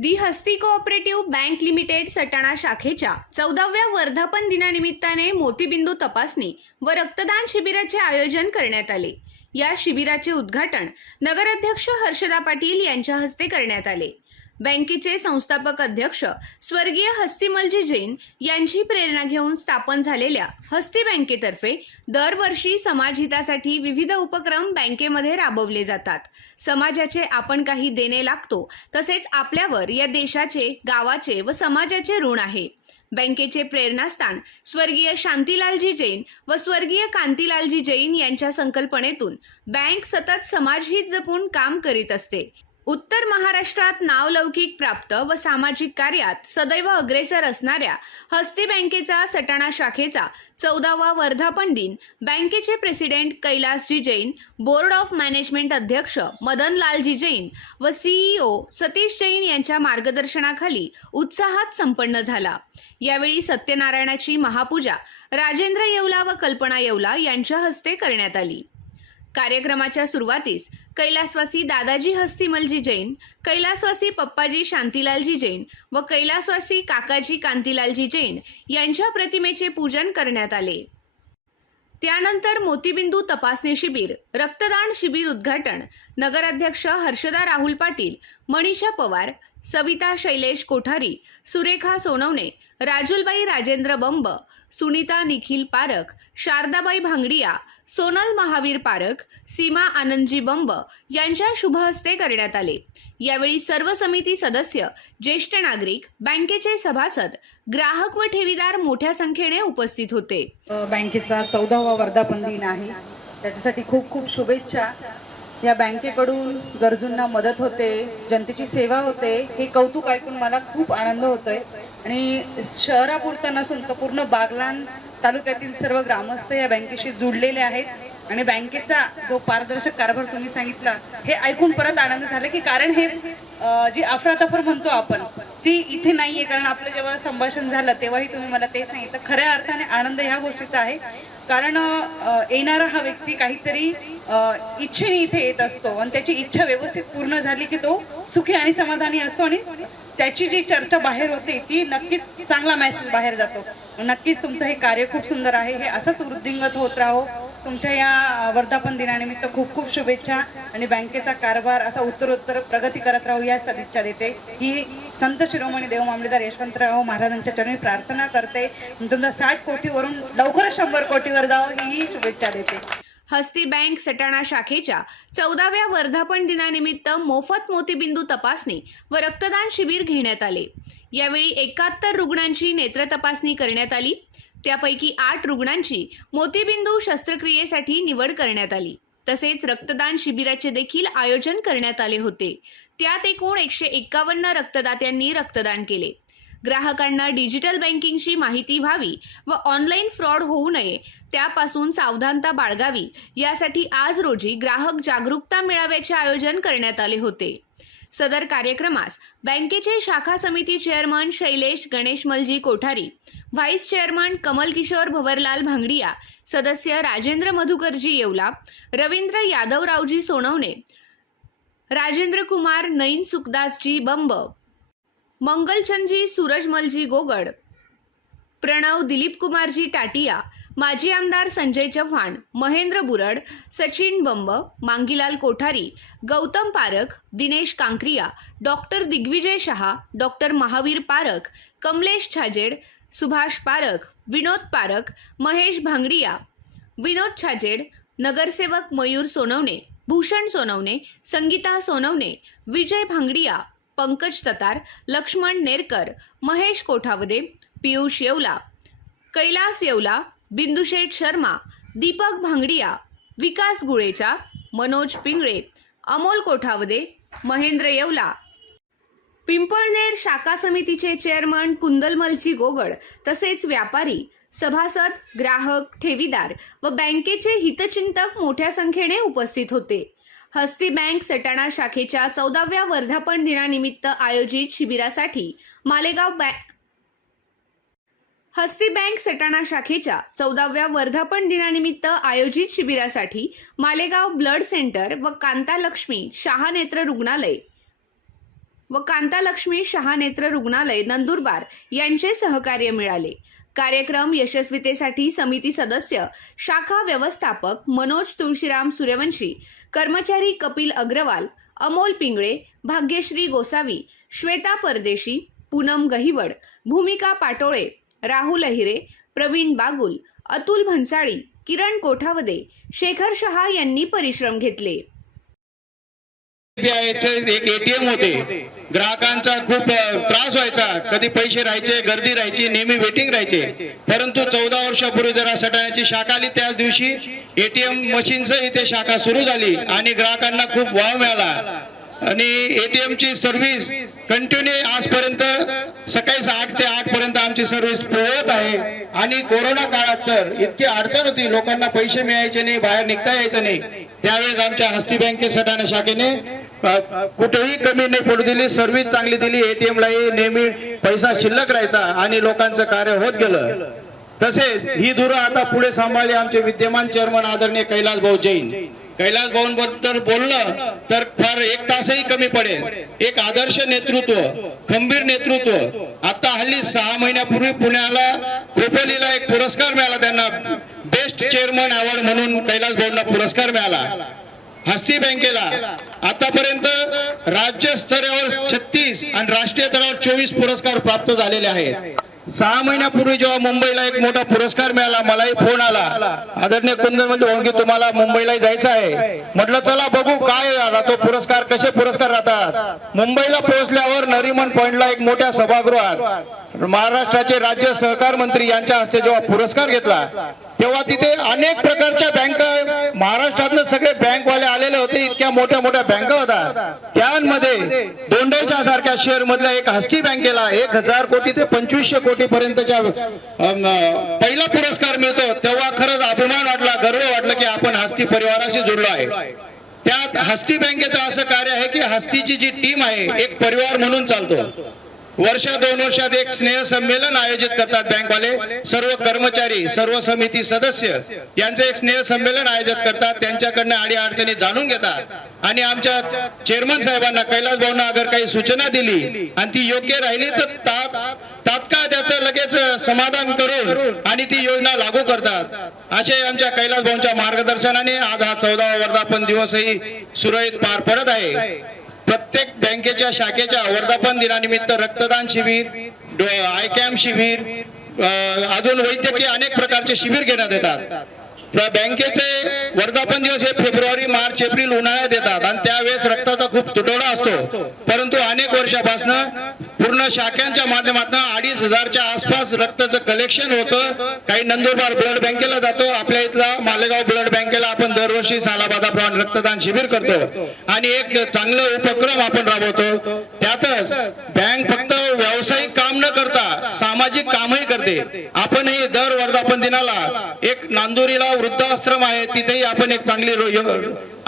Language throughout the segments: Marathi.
दी हस्ती कोऑपरेटिव्ह बँक लिमिटेड सटाणा शाखेच्या 14व्या वर्धापन दिनानिमित्ताने मोतीबिंदू तपासणी व रक्तदान शिबिराचे आयोजन करण्यात आले। या शिबिराचे उद्घाटन नगराध्यक्ष हर्षदा पाटील यांच्या हस्ते करण्यात आले। बँकेचे संस्थापक अध्यक्ष स्वर्गीय हस्तिमलजी जैन यांची प्रेरणा घेऊन स्थापन झालेल्या हस्ती बँकेतर्फे दरवर्षी समाजहितासाठी विविध उपक्रम बँकेमध्ये राबवले जातात। समाजाचे आपण काही देणे लागतो, तसेच आपल्यावर या देशाचे, गावाचे व समाजाचे ऋण आहे। बँकेचे प्रेरणास्थान स्वर्गीय शांतीलालजी जैन व स्वर्गीय कांतीलालजी जैन यांच्या संकल्पनेतून बँक सतत समाजहित जपून काम करीत असते। उत्तर महाराष्ट्रात नावलौकिक प्राप्त व सामाजिक कार्यात सदैव अग्रेसर असणाऱ्या हस्ती बँकेचा सटाणा शाखेचा 14वा वर्धापन दिन बँकेचे president Kailasji Jain, board of management अध्यक्ष मदनलालजी जैन व सीईओ सतीश जैन यांच्या मार्गदर्शनाखाली उत्साहात संपन्न झाला। यावेळी सत्यनारायणाची महापूजा राजेंद्र येवला व कल्पना येवला यांच्या हस्ते करण्यात आली। कार्यक्रमाच्या सुरुवातीस कैलासवासी दादाजी हस्तिमलजी जैन, कैलासवासी पप्पाजी शांतीलालजी जैन व कैलासवासी काकाजी कांतीलालजी जैन यांच्या प्रतिमेचे पूजन करण्यात आले। त्यानंतर मोतीबिंदू तपासणी शिबिर, रक्तदान शिबिर उद्घाटन नगराध्यक्ष हर्षदा राहुल पाटील, मनीषा पवार, सविता शैलेश कोठारी, सुरेखा सोनवणे, राजुलबाई राजेंद्र बंब, सुनीता निखिल पारख, शारदाबाई भांगडिया, सोनल महावीर पारख, सीमा आनंदजी बंब यांच्या शुभ हस्ते करण्यात आले। यावेळी सर्व समिती सदस्य, ज्येष्ठ नागरिक, बँकेचे सभासद, ग्राहक व ठेवीदार मोठ्या संख्येने उपस्थित होते। बँकेचा 14वा वर्धापन दिन आहे, त्याच्यासाठी खूप खूप शुभेच्छा। या बँकेकडून गरजूंना मदत होते, जनतेची सेवा होते, हे कौतुक ऐकून मला खूप आनंद होतोय। आणि शहरापुरतं नसून तर पूर्ण बागलाण तालुक्यातील सर्व ग्रामस्थ या बँकेशी जुळलेले आहेत। आणि बँकेचा जो पारदर्शक कारभार तुम्ही सांगितला, हे ऐकून परत आनंद झाला की कारण हे जी अफरातफर म्हणतो आपण, ती इथे नाहीये। कारण आपलं जेव्हा संभाषण झालं तेव्हाही तुम्ही मला ते सांगितलं, खऱ्या अर्थाने आनंद ह्या गोष्टीचा आहे। कारण येणारा हा व्यक्ती काहीतरी इच्छेने इथे येत असतो आणि त्याची इच्छा व्यवस्थित पूर्ण झाली की तो सुखी आणि समाधानी असतो आणि त्याची जी चर्चा बाहेर होते ती नक्कीच चांगला मेसेज बाहेर जातो। नक्कीच तुमचं हे कार्य खूप सुंदर आहे, हे असंच वृद्धिंगत होत राहो। तुमच्या या वर्धापन दिनानिमित्त खूप खूप शुभेच्छा आणि बँकेचा कारभार असा उत्तरोत्तर प्रगती करत राहू या सदिच्छा देते। ही संत शिरोमणी देव मामलेदार यशवंतराव महाराजांच्या चरणी प्रार्थना करते। तुमचा 60 कोटीवरून लवकरच 100 कोटीवर जावं ही शुभेच्छा देते। हस्ती बँक सटाणा शाखेच्या 14व्या वर्धापन दिनानिमित्त मोफत मोतीबिंदू तपासणी व रक्तदान शिबिर घेण्यात आले। यावेळी 71 रुग्णांची नेत्र तपासणी करण्यात आली। त्यापैकी 8 रुग्णांची मोतीबिंदू शस्त्रक्रियेसाठी निवड करण्यात आली। तसेच रक्तदान शिबिराचे देखील आयोजन करण्यात आले होते। त्यात एकूण 151 रक्तदात्यांनी रक्तदान केले। ग्राहकांना डिजिटल बँकिंगची माहिती व्हावी व ऑनलाईन फ्रॉड होऊ नये त्यापासून सावधानता बाळगावी यासाठी आज रोजी ग्राहक जागरूकता मेळाव्याचे आयोजन करण्यात आले होते। सदर कार्यक्रमास बँकेचे शाखा समिती chairman Shailesh Ganeshmalji Kothari, vice chairman Kamal Kishore Bhavarlal Bhangadia, सदस्य राजेंद्र मधुकरजी येवला, रवींद्र यादवरावजी सोनवणे, राजेंद्र कुमार नईन सुखदासजी बंब, मंगलचंदजी सूरजमलजी गोगड, प्रणव दिलीप कुमारजी टाटिया, माजी आमदार संजय चव्हाण, महेंद्र बुरड, सचिन बंब, मांगीलाल कोठारी, गौतम पारख, दिनेश कांक्रिया, डॉक्टर दिग्विजय शहा, डॉक्टर महावीर पारख, कमलेश छाजेड, सुभाष पारख, विनोद पारख, महेश भांगडिया, विनोद छाजेड, नगरसेवक मयूर सोनवणे, भूषण सोनवणे, संगीता सोनवणे, विजय भांगडिया, पंकज ततार, लक्ष्मण नेरकर, महेश कोठावदे, पियुष येवला, कैलास येवला, बिंदुशेठ शर्मा, दीपक भांगडिया, विकास गुळेचा, मनोज पिंगळे, अमोल कोठावदे, महेंद्र येवला, पिंपळनेर शाखा समितीचे चेअरमन कुंदलमलजी गोगड तसेच व्यापारी, सभासद, ग्राहक, ठेवीदार व बँकेचे हितचिंतक मोठ्या संख्येने उपस्थित होते। हस्ती बँक सटाणा शाखेच्या 14व्या वर्धापन दिनानिमित्त आयोजित शिबिरासाठी हस्ती बँक सटाणा शाखेच्या 14व्या वर्धापन दिनानिमित्त आयोजित शिबिरासाठी मालेगाव ब्लड सेंटर व कांतालक्ष्मी शहा नेत्र रुग्णालय व कांतालक्ष्मी शहा नेत्र रुग्णालय नंदुरबार यांचे सहकार्य मिळाले. कार्यक्रम यशस्वीतेसाठी समिती सदस्य, शाखा व्यवस्थापक मनोज तुळशीराम सूर्यवंशी, कर्मचारी कपिल अग्रवाल, अमोल पिंगळे, भाग्यश्री गोसावी, श्वेता परदेशी, पूनम गहिवड, भूमिका पाटोळे, राहुल अहिरे, प्रवीण बागुल, अतुल भन्साळी, किरण कोठावदे, शेखर शहा यांनी परिश्रम घेतले. एक एटीएम होते. ग्राहकांचा खूप त्रास व्हायचा, कधी पैसे राहायचे, गर्दी राहायची, नेहमी वेटिंग राहायचे. परंतु 14 वर्षापूर्वी जरा सटाण्याची शाखा आली, त्याच दिवशी एटीएम मशीनचं इथे शाखा सुरू झाली आणि ग्राहकांना खूप वाव मिळाला आणि एटीएमची सर्व्हिस कंटिन्यू आजपर्यंत सकाळी 8 ते 8 पर्यंत आमची सर्व्हिस पुरवत आहे. आणि कोरोना काळात तर इतकी अडचण होती, लोकांना पैसे मिळायचे नाही, बाहेर निघता यायचं नाही. त्यावेळेस आमच्या हस्ती बँके सटाणा शाखेने कुठेही कमी नाही पडू दिली, सर्व्हिस चांगली दिली. एटीएमलाही नेहमी पैसा शिल्लक राहायचा आणि लोकांचं कार्य होत गेलं. तसेच ही धुरा आता पुढे सांभाळली आमचे विद्यमान चेअरमन आदरणीय कैलास भाऊ जैन. कैलास भाऊंबद्दल बोललं तर फार 1 तासही कमी पडेल. एक आदर्श नेतृत्व, खंबीर नेतृत्व. आता हल्ली 6 महिन्यापूर्वी पुण्याला खोपोलीला एक पुरस्कार मिळाला त्यांना, बेस्ट चेअरमन अवॉर्ड म्हणून कैलास भाऊंना पुरस्कार मिळाला. हस्ती बँकेला आतापर्यंत राज्य स्तरावर 36 आणि राष्ट्रीय स्तरावर 24 पुरस्कार प्राप्त झालेले आहेत. 6 महिन्यापूर्वी जेव्हा मुंबईला एक मोठा पुरस्कार मिळाला, मलाही फोन आला, आदरणीय कुंदन म्हणजे ओळखी तुम्हाला मुंबईला जायचं आहे. म्हटलं चला बघू काय राहतो पुरस्कार, कसे पुरस्कार राहतात. मुंबईला पोहोचल्यावर नरिमन पॉइंटला एक मोठ्या सभागृहात महाराष्ट्राचे राज्य सहकार मंत्री यांच्या हस्ते जेव्हा पुरस्कार घेतला, तेव्हा तिथे अनेक प्रकारच्या बँका, महाराष्ट्रातनं सगळे बँकवाले आलेले होते. इतक्या मोठ्या मोठ्या बँका होत्या. त्यामध्ये दोंडेच्या सारख्या शहर मधल्या एक हस्ती बँकेला 1000 कोटी ते 2500 कोटी पर्यंतच्या पहिला पुरस्कार मिळतो. तेव्हा खरंच अभिमान वाटला, गर्व वाटला की आपण हस्ती परिवाराशी जुडलो आहे. त्यात हस्ती बँकेचं असं कार्य आहे की हस्तीची जी टीम आहे एक परिवार म्हणून चालतो. 2 वर्षात एक स्नेह संमेलन आयोजित करतात बँकवाले. सर्व कर्मचारी, सर्व समिती सदस्य यांचे एक स्नेह संमेलन आयोजित करतात. त्यांच्याकडनं अडीअडचणी जाणून घेतात आणि आमच्या चेअरमन साहेबांना, कैलास भाऊंना अगर काही सूचना दिली आणि ती योग्य राहिली तर तात्काळ त्याचं लगेच समाधान करून आणि ती योजना लागू करतात. असे आमच्या कैलास भाऊंच्या मार्गदर्शनाने आज हा 14वा वर्धापन दिवसही सुरळीत पार पडत आहे. प्रत्येक बँकेच्या शाखेच्या वर्धापन दिनानिमित्त रक्तदान शिबिर, आय कॅम्प शिबिर, अजून वैद्यकीय अनेक प्रकारचे शिबिर घेण्यात येतात. बँकेचे वर्धापन दिवस हे फेब्रुवारी, मार्च, एप्रिल उन्हाळ्यात येतात आणि त्यावेळेस रक्ताचा खूप तुटवडा असतो. परंतु अनेक वर्षापासून पूर्ण शाखांच्या माध्यमातून 2500च्या आसपास रक्ताचं कलेक्शन होतं. काही नंदुरबार ब्लड बँकेला जातो, आपल्या इथला मालेगाव ब्लड बँकेला आपण दरवर्षी सालाबादाप्रमाणे रक्तदान शिबिर करतो आणि एक चांगलं उपक्रम आपण राबवतो. त्यातच बँक फक्त व्यावसायिक काम न करता सामाजिक कामही करते. आपणही दर वर्धापन दिनाला एक नांदुरीला वृद्धाश्रम आहे, तिथेही आपण एक चांगली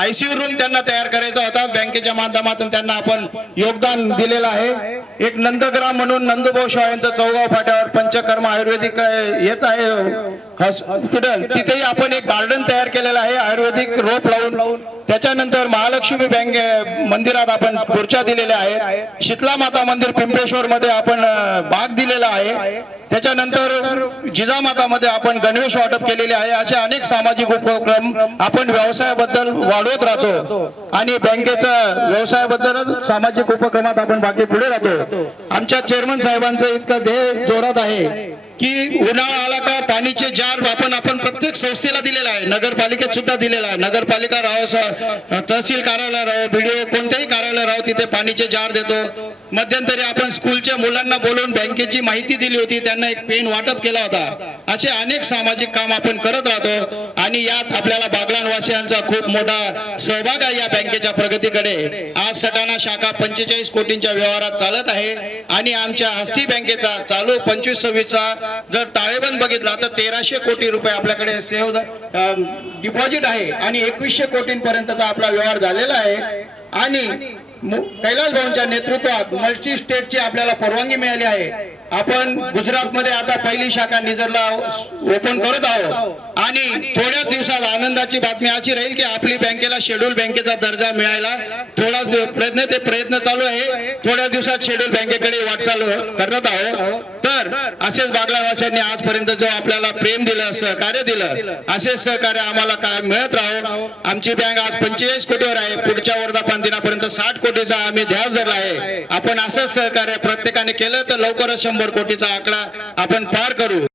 ICU रूम त्यांना तयार करायचा होता. बँकेच्या माध्यमातून त्यांना आपण योगदान दिलेलं आहे. एक नंदग्राम म्हणून नंदुभाऊ शाह यांचं चौगाव फाट्यावर पंचकर्म आयुर्वेदिक येत आहे हॉस्पिटल, तिथेही आपण एक गार्डन तयार केलेलं आहे आयुर्वेदिक रोप लावून. त्याच्यानंतर महालक्ष्मी बँक मंदिरात आपण खुर्च्या दिलेल्या आहेत. शीतला माता मंदिर पिंपळेश्वर मध्ये आपण बाग दिलेला आहे. त्याच्यानंतर जिजामाता मध्ये आपण गणवेश वाटप केलेले आहे. असे अनेक सामाजिक उपक्रम आपण व्यवसायाबद्दल वाढवत राहतो आणि बँकेच्या व्यवसायाबद्दलच सामाजिक उपक्रमात आपण बाकी पुढे राहतो. आमच्या चेअरमन साहेबांचं इतकं ध्येय जोरात आहे की उन्हाळा आला का पाणीचे जार आपण प्रत्येक संस्थेला दिलेला आहे, नगरपालिकेत सुद्धा दिलेला आहे. नगरपालिका राहो, तहसील कार्यालय राहो, BDO कोणतेही कार्यालय राहो, तिथे पाणीचे जार देतो. मध्यंतरी आपण स्कूलच्या मुलांना बोलवून बँकेची माहिती दिली होती, त्यांना एक पेन वाटप केला होता. असे अनेक सामाजिक काम आपण करत राहतो आणि यात आपल्याला बागलाणवासियांचा खूप मोठा सहभाग आहे या बँकेच्या प्रगतीकडे. आज सटाणा शाखा 45 कोटींच्या व्यवहारात चालत आहे आणि आमच्या हस्ती बँकेचा चालू 25-26चा जर ताळेबंद बघितला तर 1300 कोटी रुपये आपल्याकडे सेव्ह डिपॉझिट आहे आणि 2100 कोटींपर्यंतचा आपला व्यवहार झालेला आहे. आणि कैलास भाऊंच्या नेतृत्वात मल्टी स्टेटची आपल्याला परवानगी मिळाली आहे. आपण गुजरात मध्ये आता पहिली शाखा निझरला ओपन करत आहोत आणि थोड्याच दिवसात आनंदाची बातमी अशी राहील की आपली बँकेला शेड्यूल बँकेचा दर्जा मिळायला थोडा प्रयत्न चालू आहे. थोड्या दिवसात शेड्यूल बँकेकडे वाटचाल करत आहोत. तर असेच बागलावासियांनी आजपर्यंत जो आपल्याला प्रेम दिलं, सहकार्य दिलं, असेच सहकार्य आम्हाला काय मिळत राहो. आमची बँक आज 45 कोटीवर आहे. पुढच्या वर्धापन दिनापर्यंत 60 कोटीचा आम्ही ध्यास धरला आहे. आपण असंच सहकार्य प्रत्येकाने केलं तर लवकरच 100 कोटीचा आकडा आपण पार करू.